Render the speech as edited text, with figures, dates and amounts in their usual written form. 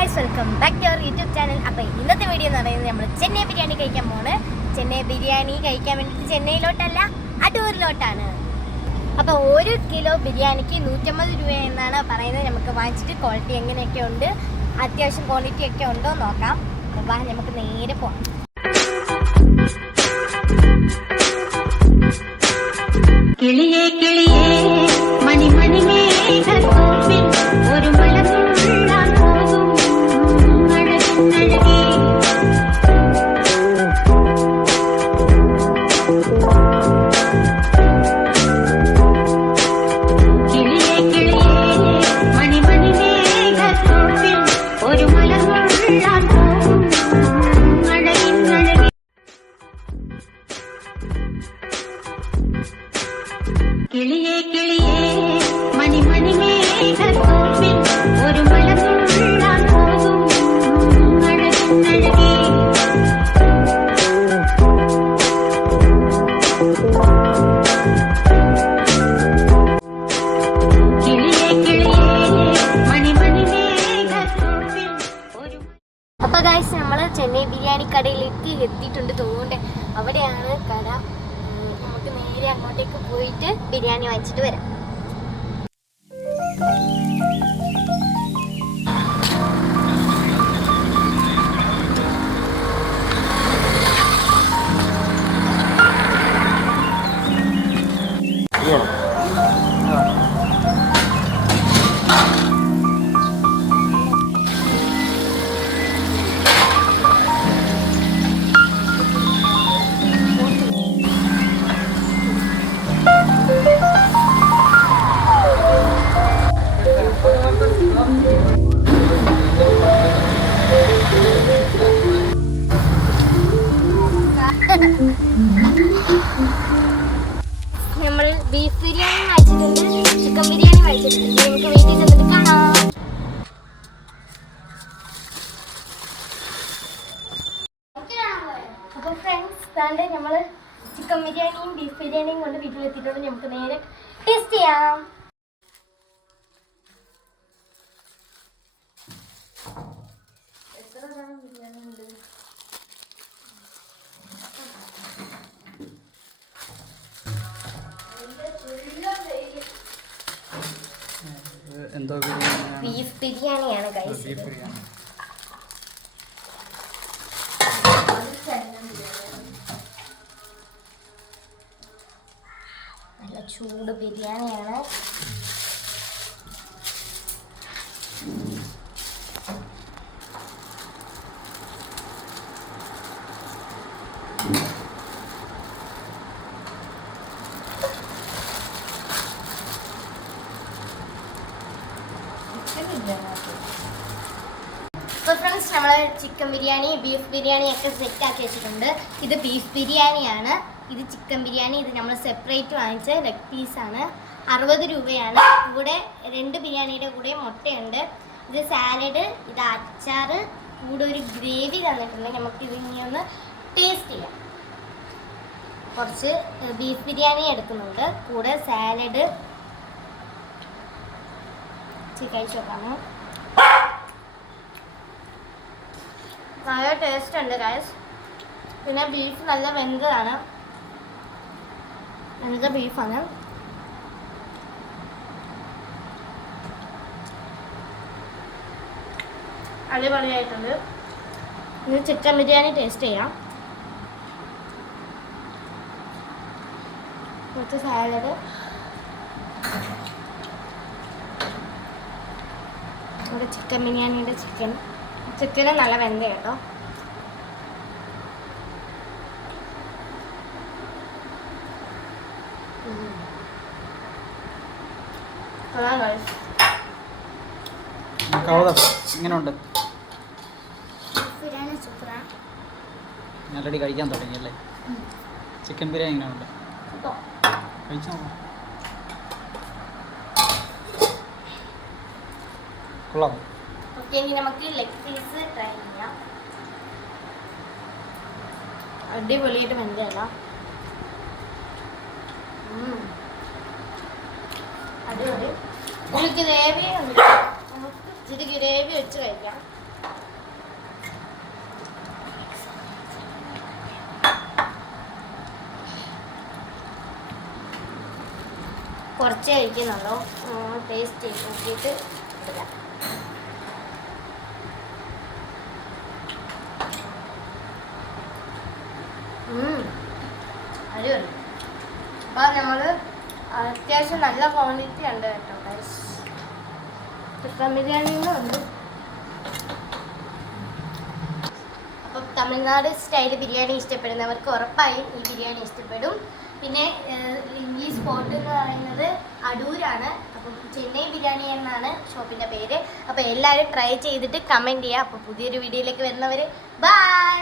Guys, welcome back to our YouTube channel. അപ്പോൾ ഇന്നത്തെ video എന്ന് പറയുന്നത് നമ്മൾ ചെന്നൈ ബിരിയാണി കഴിക്കാൻ പോണ്. ചെന്നൈ ബിരിയാണി കഴിക്കാൻ വേണ്ടിയിട്ട് ചെന്നൈയിലോട്ടല്ല, അടൂരിലോട്ടാണ്. അപ്പോൾ 1 കിലോ ബിരിയാണിക്ക് 150 രൂപ എന്നാണ് പറയുന്നത്. നമുക്ക് വാങ്ങിച്ചിട്ട് ക്വാളിറ്റി എങ്ങനെയൊക്കെ ഉണ്ട്, അത്യാവശ്യം ക്വാളിറ്റി ഒക്കെ ഉണ്ടോ നോക്കാം. അപ്പോൾ നമുക്ക് നേരെ പോകാം. കിളിയേ കിളിയേ മണിമണിമേ ഒരു മലമുള്ളാൻ പോകും അഴകി കിളിയേ കിളിയേ മണിമണിമേ ഒരു മലമുള്ളാൻ പോകും അഴകി കിളിയേ കിളിയേ മണിമണിമേ ഒരു മലമുള്ളാൻ പോകും അഴകി കിളിയേ കിളിയേ മണിമണിമേ ഒരു. അപ്പോൾ ഗൈസ്, നമ്മൾ ചെന്നൈ ബിരിയാണി കടയിലേക്ക് എത്തിയിട്ടുണ്ട്. തോന്നുന്നുണ്ട് അവിടെയാണ് കട. നമുക്ക് നേരെ അങ്ങോട്ടേക്ക് പോയിട്ട് ബിരിയാണി വാങ്ങിച്ചിട്ട് വരാം. നമ്മൾ ബീഫ് ബിരിയാണി വാങ്ങിച്ചിട്ടുണ്ട്, ചിക്കൻ ബിരിയാണി വാങ്ങിച്ചിട്ടുണ്ട്. നമുക്ക് വീട്ടിൽ ചെന്നിട്ട് കാണാം. അപ്പോൾ ഫ്രണ്ട്സ്, താണ്ട് നമ്മൾ ചിക്കൻ ബിരിയാണിയും ബീഫ് ബിരിയാണിയും കൊണ്ട് വീട്ടിലെത്തിയിട്ടുണ്ട്. നമുക്ക് നേരെ ടേസ്റ്റ് ചെയ്യാം. എത്ര തരം ബിരിയാണി ഉണ്ട്? എന്തോ ബീഫ് ബിരിയാണിയാണ് ഗൈസ്. നല്ല ചൂട് ബിരിയാണിയാണ്. അപ്പോൾ ഫ്രണ്ട്സ്, നമ്മൾ ചിക്കൻ ബിരിയാണി ബീഫ് ബിരിയാണി ഒക്കെ സെറ്റ് ആക്കി വെച്ചിട്ടുണ്ട്. ഇത് ബീഫ് ബിരിയാണിയാണ്, ഇത് ചിക്കൻ ബിരിയാണി. ഇത് നമ്മൾ സെപ്പറേറ്റ് വാങ്ങിച്ച ലെഗ് പീസാണ്. 60 രൂപയാണ്. കൂടെ 2 ബിരിയാണിയുടെ കൂടെ മുട്ടയുണ്ട്. ഇത് സാലഡ്, ഇത് അച്ചാർ, കൂടെ ഒരു ഗ്രേവി തന്നിട്ടുണ്ട്. നമുക്ക് ഇതിനി ഒന്ന് ടേസ്റ്റ് ചെയ്യാം. കുറച്ച് ബീഫ് ബിരിയാണി എടുക്കുന്നുണ്ട്, കൂടെ സാലഡ് കഴിച്ച് നോക്കാമോ? നല്ല ടേസ്റ്റ് ഉണ്ട് ഗൈസ്. പിന്നെ ബീഫ് നല്ല വെന്തതാണ്, വെന്ത ബീഫാണ്. അടിപൊളിയായിട്ടുണ്ട്. ഇനി ചിക്കൻ ബിരിയാണി ടേസ്റ്റ് ചെയ്യാം. കുറച്ച് സാലഡ്, ഇവിടെ ചിക്കൻ ബിരിയാണിയുടെ ചിക്കന് നല്ല വെന്ത കേട്ടോ. എങ്ങനെയുണ്ട്? ബിരിയാണി സൂപ്പറാണ്. ഓൾറെഡി കഴിക്കാൻ തുടങ്ങിയല്ലേ? ചിക്കൻ ബിരിയാണി എങ്ങനെയുണ്ട്? കഴിച്ചോ? കൊള്ളാം. ഓക്കെ, ഇനി നമുക്ക് ലെഗ് പീസ് ട്രൈ ചെയ്യാം. അടിപൊളിയായിട്ട് വെന്തല്ല. അടിപൊളി. ഇതിലേക്ക് ഗ്രേവി ഉണ്ട്, നമുക്ക് ഇച്ചിരി ഗ്രേവി വെച്ച് കഴിക്കാം. കുറച്ചേ കഴിക്കുന്നുള്ളൂ. ടേസ്റ്റ് ചെയ്ത് നോക്കിയിട്ട് എടുക്കാം. അടിപൊളി. അപ്പോൾ നമ്മൾ അത്യാവശ്യം നല്ല ക്വാണ്ടിറ്റി ഉണ്ട് കേട്ടോ ഗൈസ്. ചിക്കൻ ബിരിയാണിയും ഉണ്ട്. അപ്പം തമിഴ്നാട് സ്റ്റൈൽ ബിരിയാണി ഇഷ്ടപ്പെടുന്നവർക്ക് ഉറപ്പായും ഈ ബിരിയാണി ഇഷ്ടപ്പെടും. പിന്നെ ഈ സ്പോട്ട് എന്ന് പറയുന്നത് അടൂരാണ്. അപ്പം ചെന്നൈ ബിരിയാണി എന്നാണ് ഷോപ്പിൻ്റെ പേര്. അപ്പോൾ എല്ലാവരും ട്രൈ ചെയ്തിട്ട് കമൻറ്റ് ചെയ്യുക. അപ്പോൾ പുതിയൊരു വീഡിയോയിലേക്ക് വരുന്നവർ ബൈ.